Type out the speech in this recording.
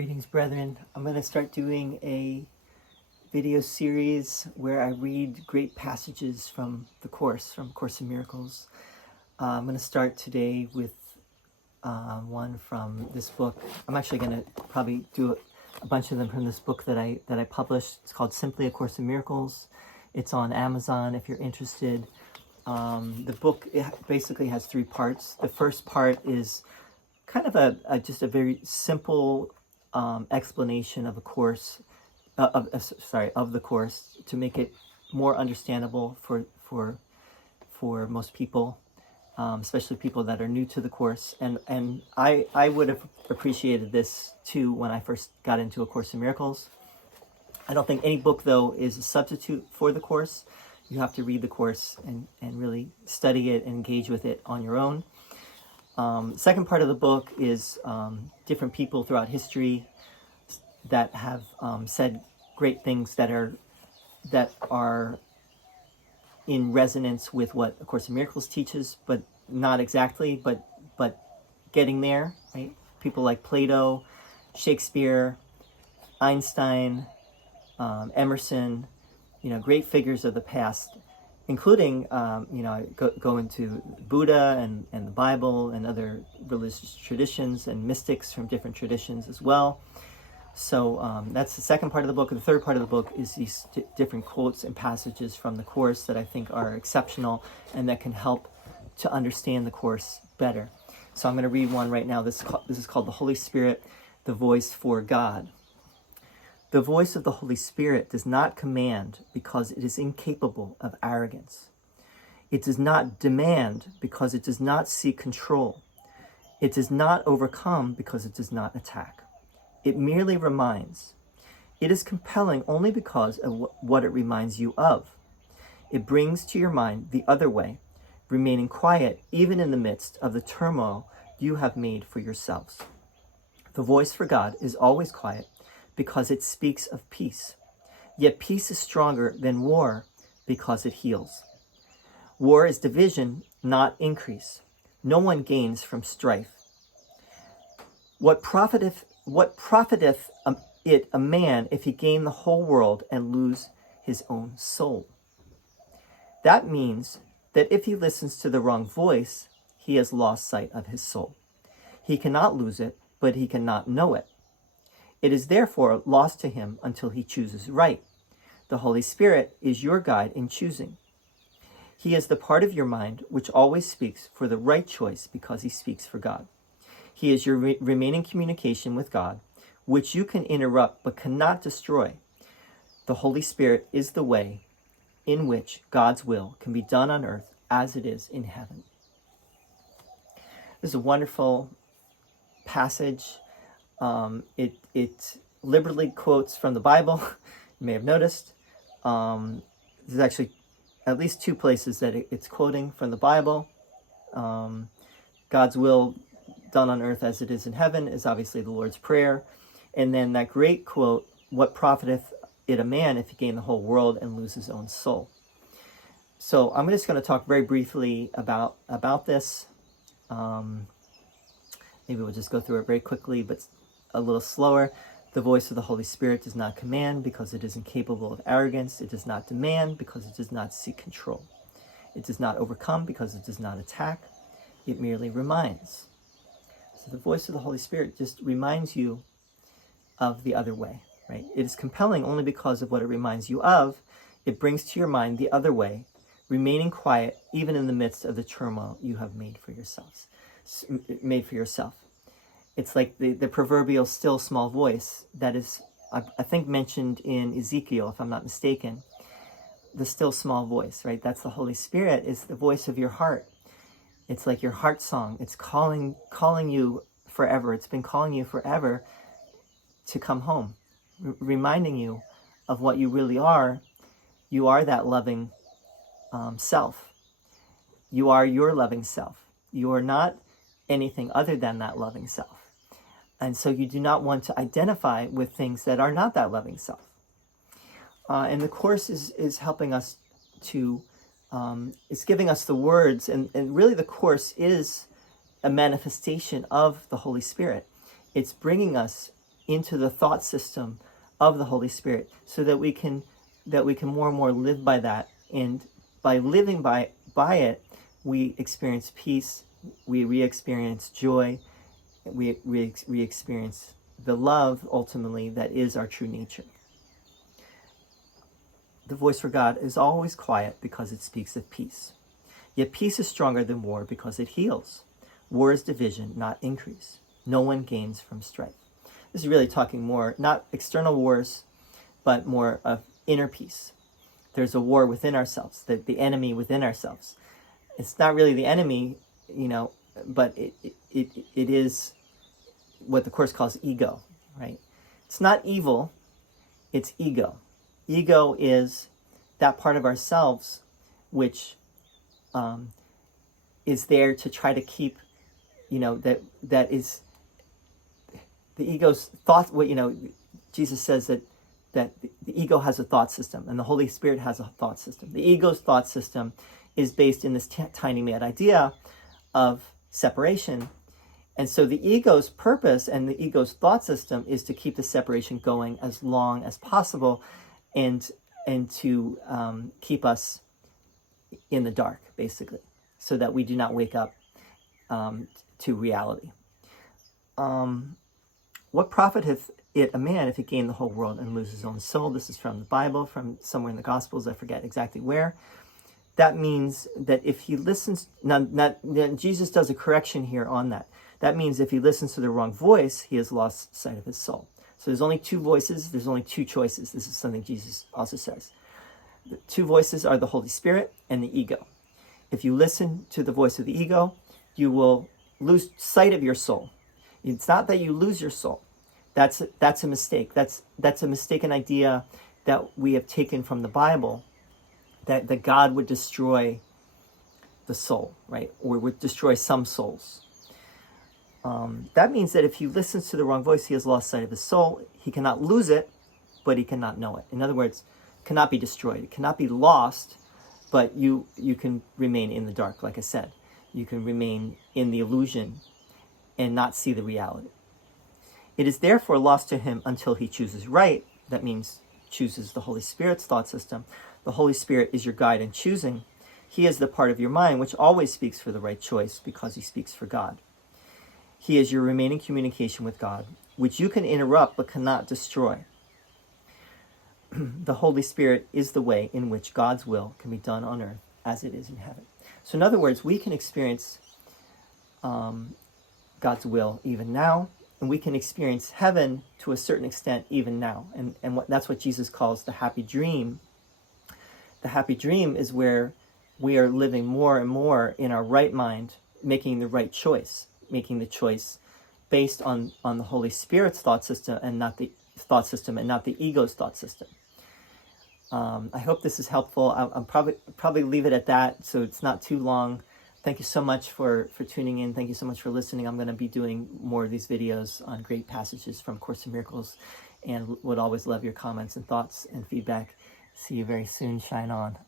Greetings, brethren. I'm going to start doing a video series where I read great passages from the Course, from Course in Miracles. I'm going to start today with one from this book. I'm actually going to probably do a bunch of them from this book that I published. It's called Simply A Course in Miracles. It's on Amazon if you're interested. The book basically has three parts. The first part is kind of just a very simple explanation of a course, of the course, to make it more understandable for most people, especially people that are new to the course. And I would have appreciated this too when I first got into A Course in Miracles. I don't think any book though is a substitute for the course. You have to read the course and really study it and engage with it on your own. Second part of the book is different people throughout history that have said great things that are in resonance with what A Course in Miracles teaches, but not exactly, but getting there, right? People like Plato, Shakespeare, Einstein, Emerson, great figures of the past, including, go into Buddha and the Bible and other religious traditions and mystics from different traditions as well. So that's the second part of the book. And the third part of the book is these different quotes and passages from the Course that I think are exceptional and that can help to understand the Course better. So I'm going to read one right now. This is called The Holy Spirit, the Voice for God. The voice of the Holy Spirit does not command because it is incapable of arrogance. It does not demand because it does not seek control. It does not overcome because it does not attack. It merely reminds. It is compelling only because of what it reminds you of. It brings to your mind the other way, remaining quiet even in the midst of the turmoil you have made for yourselves. The voice for God is always quiet, because it speaks of peace. Yet peace is stronger than war because it heals. War is division, not increase. No one gains from strife. What profiteth it a man if he gain the whole world and lose his own soul? That means that if he listens to the wrong voice, he has lost sight of his soul. He cannot lose it, but he cannot know it. It is therefore lost to him until he chooses right. The Holy Spirit is your guide in choosing. He is the part of your mind which always speaks for the right choice because he speaks for God. He is your remaining communication with God, which you can interrupt but cannot destroy. The Holy Spirit is the way in which God's will can be done on earth as it is in heaven. This is a wonderful passage. It liberally quotes from the Bible. You may have noticed. There's actually at least two places that it's quoting from the Bible. God's will done on earth as it is in heaven is obviously the Lord's Prayer. And then that great quote, what profiteth it a man if he gain the whole world and lose his own soul? So I'm just going to talk very briefly about this. Maybe we'll just go through it very quickly, but a little slower. The voice of the Holy Spirit does not command because it is incapable of arrogance. It does not demand because it does not seek control. It does not overcome because it does not attack. It merely reminds. So the voice of the Holy Spirit just reminds you of the other way, right? It is compelling only because of what it reminds you of. It brings to your mind the other way, remaining quiet even in the midst of the turmoil you have made for yourself. It's like the proverbial still small voice that is, I think, mentioned in Ezekiel, if I'm not mistaken. The still small voice, right? That's the Holy Spirit, is the voice of your heart. It's like your heart song. It's calling you forever. It's been calling you forever to come home, reminding you of what you really are. You are that loving self. You are your loving self. You are not anything other than that loving self. And so you do not want to identify with things that are not that loving self. And the Course is helping us to, it's giving us the words, and really the Course is a manifestation of the Holy Spirit. It's bringing us into the thought system of the Holy Spirit, so that we can more and more live by that. And by living by it, we experience peace, we re-experience joy, we re-experience the love, ultimately, that is our true nature. The voice for God is always quiet because it speaks of peace. Yet peace is stronger than war because it heals. War is division, not increase. No one gains from strife. This is really talking more, not external wars, but more of inner peace. There's a war within ourselves, the enemy within ourselves. It's not really the enemy, but it is what the Course calls ego, right? It's not evil, it's ego. Ego is that part of ourselves which is there to try to keep, that is the ego's thought. Jesus says that the ego has a thought system, and the Holy Spirit has a thought system. The ego's thought system is based in this tiny mad idea of separation. And so the ego's purpose and the ego's thought system is to keep the separation going as long as possible, and to keep us in the dark, basically, so that we do not wake up to reality. What profiteth it a man if he gain the whole world and lose his own soul? This is from the Bible, from somewhere in the Gospels, I forget exactly where. That means that if he listens, now Jesus does a correction here on that. That means if he listens to the wrong voice, he has lost sight of his soul. So there's only two voices, there's only two choices. This is something Jesus also says. The two voices are the Holy Spirit and the ego. If you listen to the voice of the ego, you will lose sight of your soul. It's not that you lose your soul. That's a mistake. That's a mistaken idea that we have taken from the Bible, that God would destroy the soul, right? Or would destroy some souls. That means that if he listens to the wrong voice, he has lost sight of his soul. He cannot lose it, but he cannot know it. In other words, it cannot be destroyed. It cannot be lost, but you can remain in the dark, like I said. You can remain in the illusion and not see the reality. It is therefore lost to him until he chooses right. That means chooses the Holy Spirit's thought system. The Holy Spirit is your guide in choosing. He is the part of your mind which always speaks for the right choice because he speaks for God. He is your remaining communication with God, which you can interrupt but cannot destroy. The Holy Spirit is the way in which God's will can be done on earth as it is in heaven. So in other words, we can experience God's will even now, and we can experience heaven to a certain extent even now. And that's what Jesus calls the happy dream. The happy dream is where we are living more and more in our right mind, making the right choice, making the choice based on the Holy Spirit's thought system and not the thought system and not the ego's thought system. I hope this is helpful. I'll probably leave it at that so it's not too long. Thank you so much for tuning in. Thank you so much for listening. I'm going to be doing more of these videos on great passages from Course in Miracles, and would always love your comments and thoughts and feedback. See you very soon. Shine on.